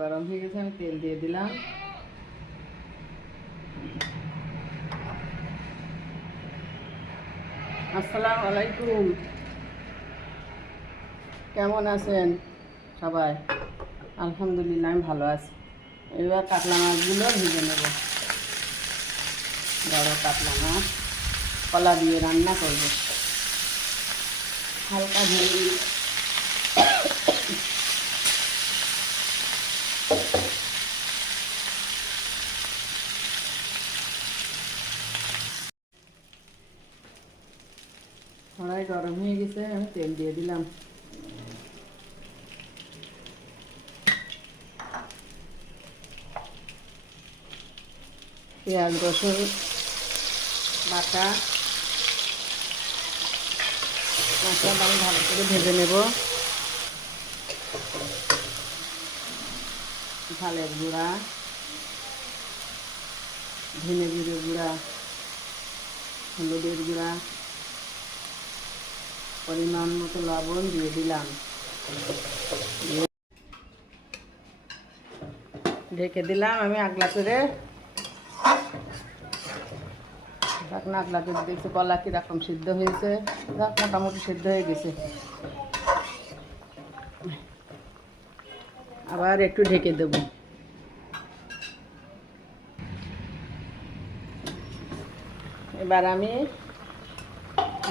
গরম হয়ে গেছে, আমি তেল দিয়ে দিলাম। আসসালামু আলাইকুম, কেমন আছেন সবাই? আলহামদুলিল্লাহ আমি ভালো আছি। এবার কাতলা মাছগুলো ভেজে নেব। বড় কাতলা মাছ কলা দিয়ে রান্না করব, হালকা ভেজে। কড়াই গরম হয়ে গেছে, আমি তেল দিয়ে দিলাম। পেঁয়াজ রসুন বাটা মশলা আমি ভালো করে ভেজে নেব। ঝালের গুঁড়া, ধনে জিরে গুঁড়া, হলুদের গুঁড়া, পরিমাণ মতো লবণ দিয়ে দিলাম। ঢেকে দিলাম আমি আগলা করে। ঢাকনা আগলা করে দেখছি কলা কীরকম সিদ্ধ হয়েছে। মোটামুটি সিদ্ধ হয়ে গেছে, আবার একটু ঢেকে দেব। এবার আমি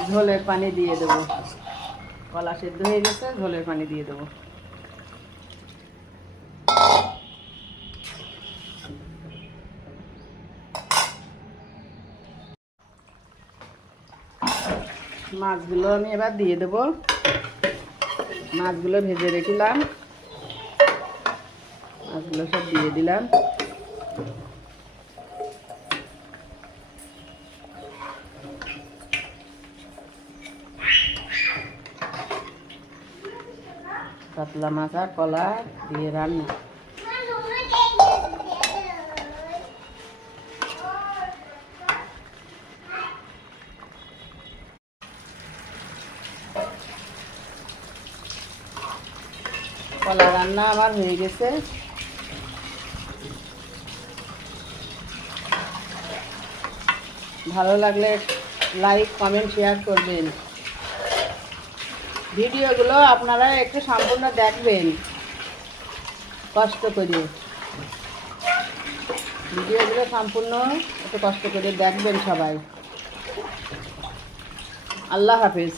ঝোলের পানি দিয়ে দেব। কলা সিদ্ধ হয়ে গেছে, ঝোলের পানি দিয়ে দেব। মাছগুলো আমি এবার দিয়ে দেব। মাছগুলো ভেজে রেখেছিলাম, মাছগুলো সব দিয়ে দিলাম। কাতলা মাছ আর কলা দিয়ে রান্না। কলা রান্না আমার হয়ে গেছে। ভালো লাগলে লাইক কমেন্ট শেয়ার করবেন। ভিডিওগুলো আপনারা একটু সম্পূর্ণ দেখবেন, কষ্ট করে ভিডিওগুলো সম্পূর্ণ একটু কষ্ট করে দেখবেন সবাই। আল্লাহ হাফেজ।